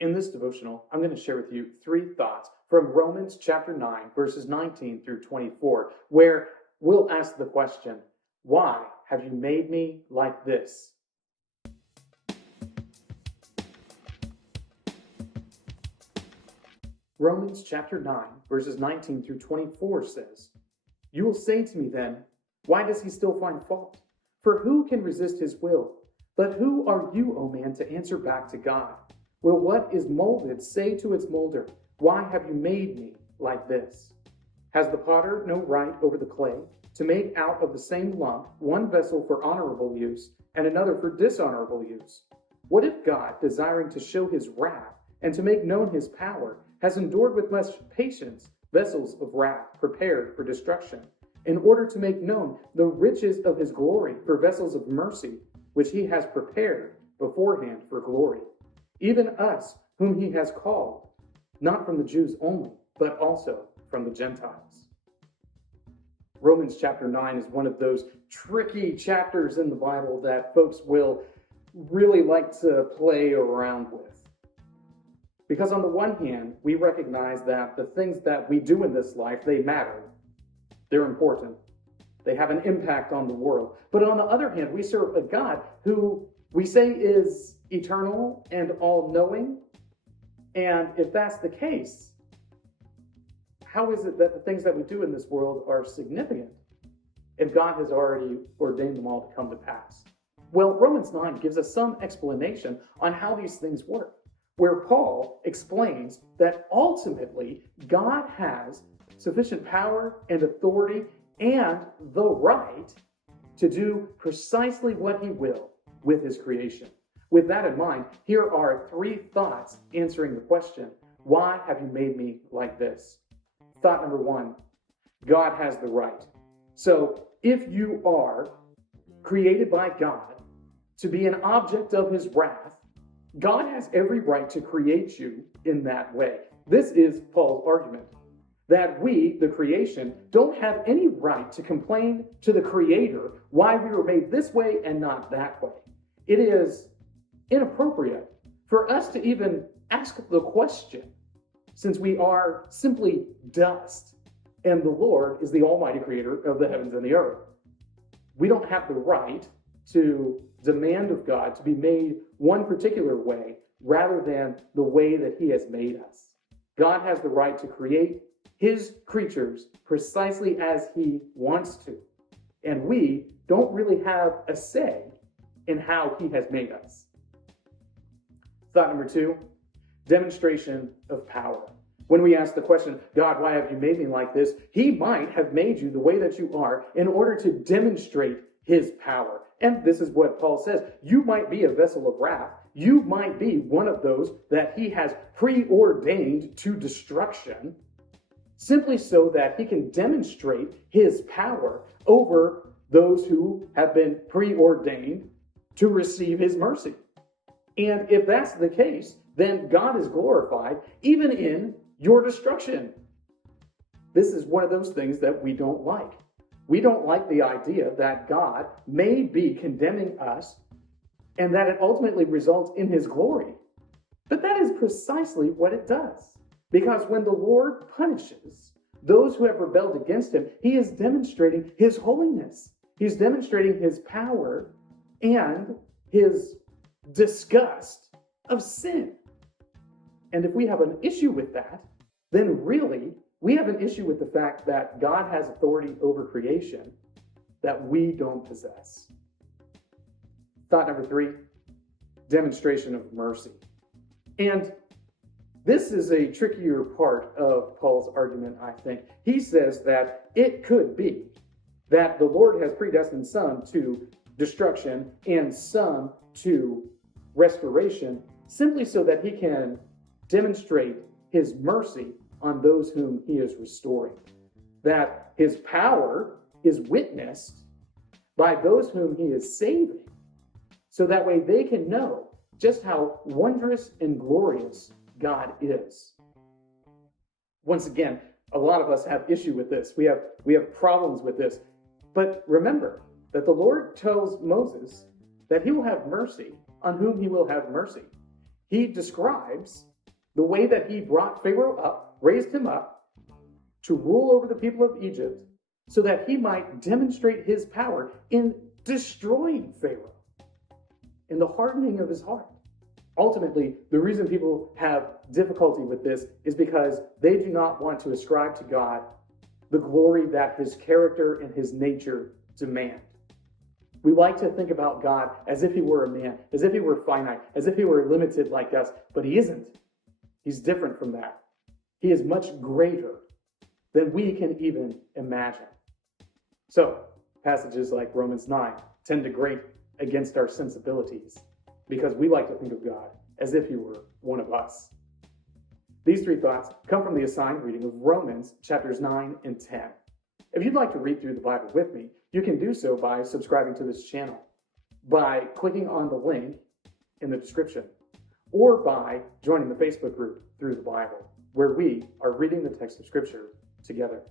In this devotional, I'm going to share with you 3 thoughts from Romans chapter 9, verses 19 through 24, where we'll ask the question, why have you made me like this? Romans chapter 9, verses 19 through 24 says, "You will say to me then, why does he still find fault? For who can resist his will? But who are you, O man, to answer back to God? Will what is molded say to its molder, why have you made me like this? Has the potter no right over the clay to make out of the same lump one vessel for honorable use and another for dishonorable use? What if God, desiring to show his wrath and to make known his power, has endured with much patience vessels of wrath prepared for destruction, in order to make known the riches of his glory for vessels of mercy, which he has prepared beforehand for glory? Even us, whom he has called, not from the Jews only, but also from the Gentiles." Romans chapter 9 is one of those tricky chapters in the Bible that folks will really like to play around with. Because on the one hand, we recognize that the things that we do in this life, they matter. They're important. They have an impact on the world. But on the other hand, we serve a God who we say is eternal and all-knowing. And if that's the case, how is it that the things that we do in this world are significant if God has already ordained them all to come to pass? Well, Romans 9 gives us some explanation on how these things work, where Paul explains that ultimately God has sufficient power and authority and the right to do precisely what he will with his creation. With that in mind, here are 3 thoughts answering the question, why have you made me like this? Thought number 1, God has the right. So if you are created by God to be an object of his wrath, God has every right to create you in that way. This is Paul's argument, that we, the creation, don't have any right to complain to the Creator why we were made this way and not that way. It is inappropriate for us to even ask the question, since we are simply dust, and the Lord is the Almighty Creator of the heavens and the earth. We don't have the right to demand of God to be made one particular way rather than the way that he has made us. God has the right to create his creatures precisely as he wants to. And we don't really have a say in how he has made us. Thought number 2, demonstration of power. When we ask the question, God, why have you made me like this? He might have made you the way that you are in order to demonstrate his power. And this is what Paul says. You might be a vessel of wrath. You might be one of those that he has preordained to destruction, simply so that he can demonstrate his power over those who have been preordained to receive his mercy. And if that's the case, then God is glorified even in your destruction. This is one of those things that we don't like. We don't like the idea that God may be condemning us and that it ultimately results in his glory. But that is precisely what it does. Because when the Lord punishes those who have rebelled against him, he is demonstrating his holiness. He's demonstrating his power and his disgust of sin. And if we have an issue with that, then really we have an issue with the fact that God has authority over creation that we don't possess. Thought number 3, demonstration of mercy. And this is a trickier part of Paul's argument, I think. He says that it could be that the Lord has predestined some to destruction and some to restoration, simply so that he can demonstrate his mercy on those whom he is restoring. That his power is witnessed by those whom he is saving, so that way they can know just how wondrous and glorious God is. Once again, a lot of us have issue with this. We have problems with this. But remember that the Lord tells Moses that he will have mercy on whom he will have mercy. he describes the way that he brought Pharaoh up, raised him up to rule over the people of Egypt so that he might demonstrate his power in destroying Pharaoh, in the hardening of his heart. Ultimately, the reason people have difficulty with this is because they do not want to ascribe to God the glory that his character and his nature demand. We like to think about God as if he were a man, as if he were finite, as if he were limited like us, but he isn't. He's different from that. He is much greater than we can even imagine. So, passages like Romans 9 tend to grate against our sensibilities because we like to think of God as if he were one of us. These three thoughts come from the assigned reading of Romans chapters 9 and 10. If you'd like to read through the Bible with me, you can do so by subscribing to this channel, by clicking on the link in the description, or by joining the Facebook group Through the Bible, where we are reading the text of Scripture together.